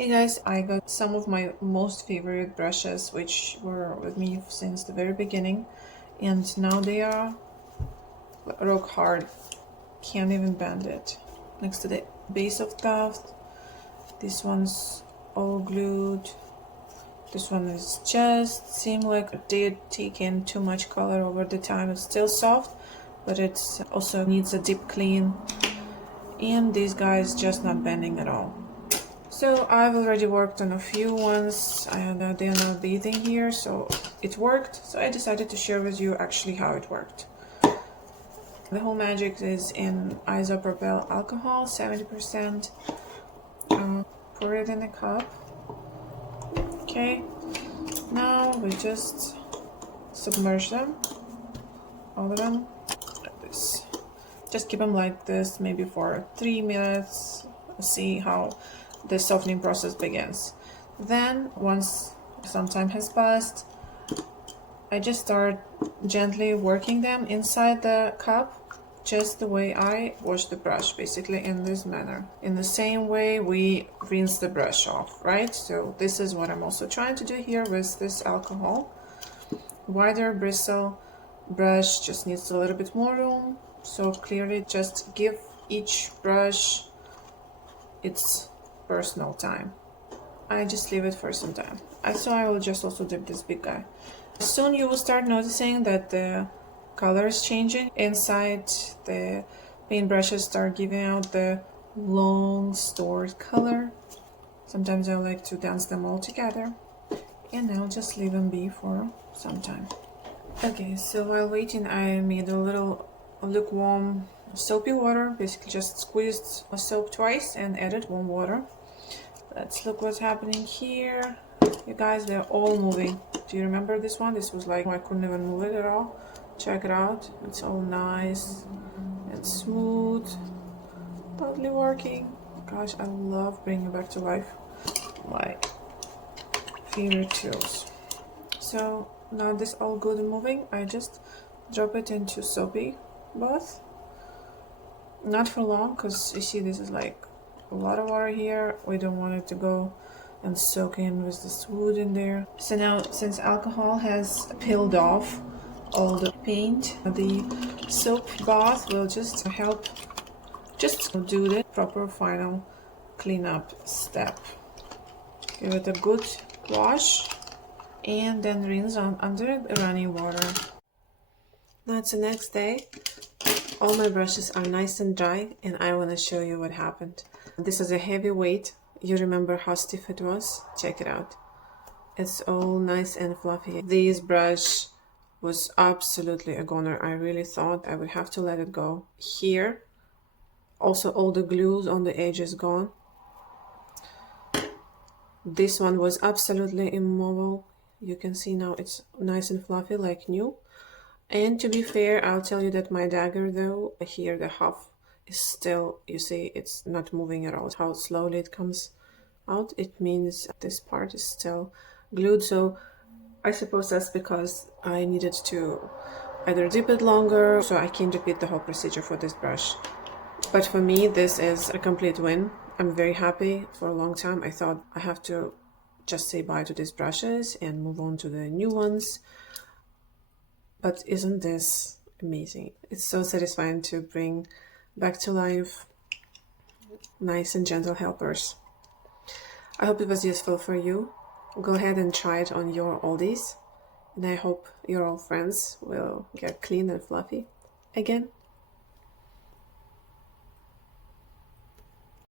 Hey guys, I got some of my most favorite brushes which were with me since the very beginning, and now they are rock hard, can't even bend it. Next to the base of tuft, this one's all glued, this one is just seem like it did take in too much color over the time. It's still soft, but it also needs a deep clean, and these guys just not bending at all. So I've already worked on a few ones and they are not bathing here, so it worked. So I decided to share with you actually how it worked. The whole magic is in isopropyl alcohol, 70%. Pour it in a cup. Okay, now we just submerge them, all of them, like this. Just keep them like this, maybe for 3 minutes. See how the softening process begins. Then once some time has passed, I just start gently working them inside the cup, just the way I wash the brush, basically in this manner. In the same way we rinse the brush off, right? So this is what I'm also trying to do here with this alcohol. Wider bristle brush just needs a little bit more room, so clearly just give each brush its personal time. I just leave it for some time. So I will just also dip this big guy. Soon you will start noticing that the color is changing inside. The paint brushes start giving out the long stored color. Sometimes I like to dance them all together, and I'll just leave them be for some time. Okay, so while waiting I made a little lukewarm soapy water, basically just squeezed a soap twice and added warm water. Let's look what's happening here. You guys, they're all moving. Do you remember this one? This was like, I couldn't even move it at all. Check it out. It's all nice and smooth. Totally working. Gosh, I love bringing back to life my favorite tools. So now this all good and moving, I just drop it into soapy bath. Not for long, because you see this is like a lot of water here. We don't want it to go and soak in with this wood in there. So now, since alcohol has peeled off all the paint, the soap bath will just help just do the proper final cleanup step. Give it a good wash and then rinse on under running water. Now it's the next day. All my brushes are nice and dry, and I want to show you what happened. This is a heavy weight. You remember how stiff it was? Check it out. It's all nice and fluffy. This brush was absolutely a goner. I really thought I would have to let it go. Here, also all the glues on the edge is gone. This one was absolutely immobile. You can see now it's nice and fluffy like new. And to be fair, I'll tell you that my dagger though, here the half is still, you see, it's not moving at all. How slowly it comes out, it means this part is still glued. So I suppose that's because I needed to either dip it longer, so I can repeat the whole procedure for this brush. But for me, this is a complete win. I'm very happy. For a long time I thought I have to just say bye to these brushes and move on to the new ones. But isn't this amazing? It's so satisfying to bring back to life nice and gentle helpers. I hope it was useful for you. Go ahead and try it on your oldies. And I hope your old friends will get clean and fluffy again.